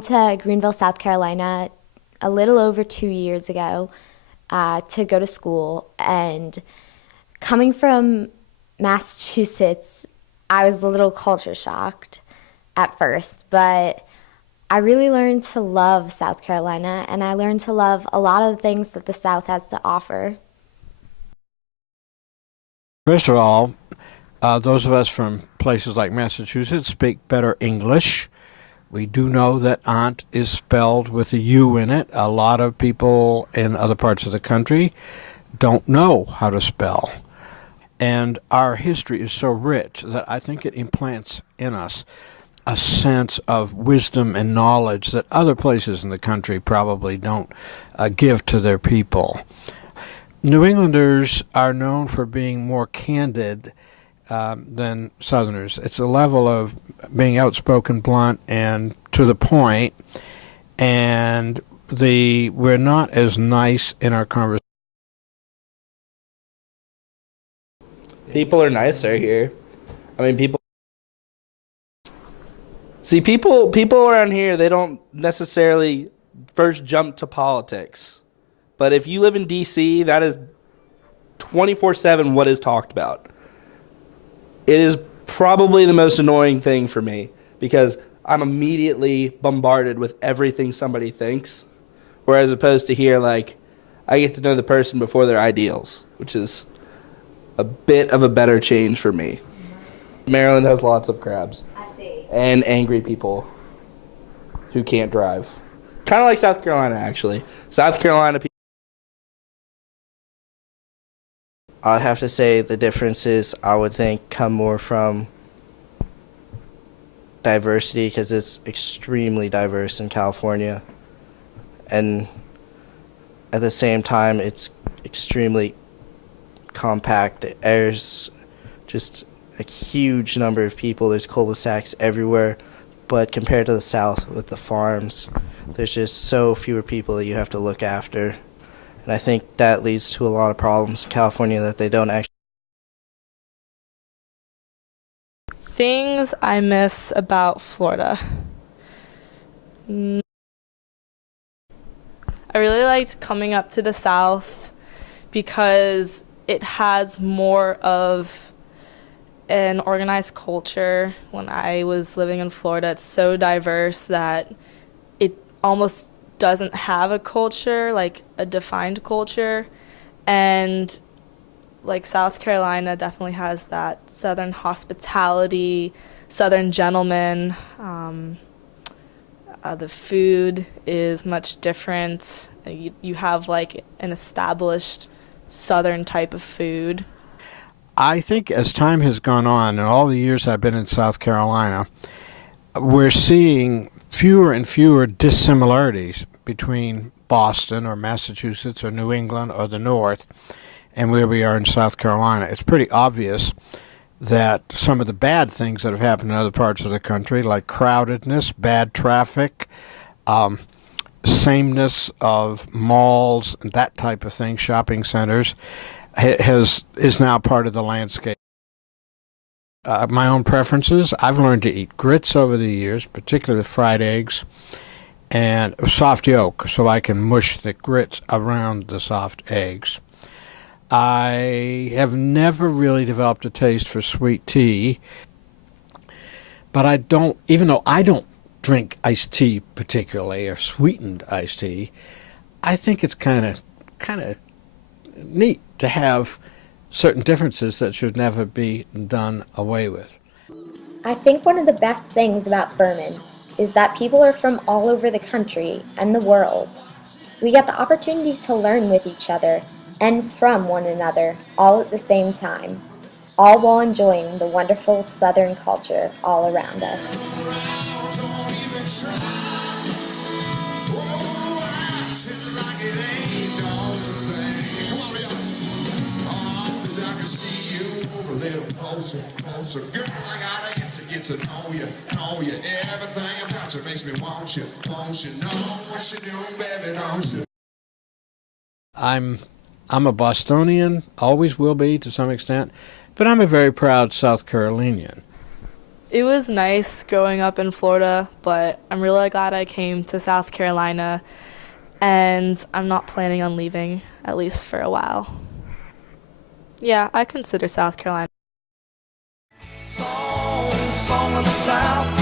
down to Greenville, South Carolina a little over 2 years ago to go to school. And coming from Massachusetts, I was a little culture shocked at first, but I really learned to love South Carolina, and I learned to love a lot of the things that the South has to offer. First of all, those of us from places like Massachusetts speak better English. We do know that aunt is spelled with a U in it. A lot of people in other parts of the country don't know how to spell. And our history is so rich that I think it implants in us a sense of wisdom and knowledge that other places in the country probably don't give to their people. New Englanders are known for being more candid than Southerners. It's a level of being outspoken, blunt, and to the point, and we're not as nice in our conversation. People are nicer here. I mean, people around here, they don't necessarily first jump to politics. But if you live in D.C., that is 24/7 what is talked about. It is probably the most annoying thing for me because I'm immediately bombarded with everything somebody thinks. Whereas opposed to here, like, I get to know the person before their ideals, which is a bit of a better change for me. Maryland has lots of crabs. I see. And angry people who can't drive. Kind of like South Carolina, actually. South Carolina people. I'd have to say the differences, I would think, come more from diversity because it's extremely diverse in California. And at the same time, it's extremely compact. There's just a huge number of people. There's cul-de-sacs everywhere. But compared to the South with the farms, there's just so fewer people that you have to look after. And I think that leads to a lot of problems in California that they don't actually. Things I miss about Florida. I really liked coming up to the South because it has more of an organized culture. When I was living in Florida, it's so diverse that it almost doesn't have a culture, like a defined culture. And like South Carolina definitely has that Southern hospitality, Southern gentleman. The food is much different. You have like an established Southern type of food. I think as time has gone on, and all the years I've been in South Carolina, we're seeing fewer and fewer dissimilarities between Boston or Massachusetts or New England or the North and where we are in South Carolina. It's pretty obvious that some of the bad things that have happened in other parts of the country, like crowdedness, bad traffic, sameness of malls, and that type of thing, shopping centers, is now part of the landscape. My own preferences, I've learned to eat grits over the years, particularly with fried eggs, and soft yolk, so I can mush the grits around the soft eggs. I have never really developed a taste for sweet tea, but I don't, even though I don't drink iced tea particularly, or sweetened iced tea, I think it's kind of neat to have certain differences that should never be done away with. I think one of the best things about Furman is that people are from all over the country and the world. We get the opportunity to learn with each other and from one another all at the same time, all while enjoying the wonderful Southern culture all around us. Closer, girl, I gotta get to know you, everything about you makes me want you, know what you do, baby, don't you? I'm a Bostonian, always will be to some extent, but I'm a very proud South Carolinian. It was nice growing up in Florida, but I'm really glad I came to South Carolina, and I'm not planning on leaving, at least for a while. Yeah, I consider South Carolina. Song of the South.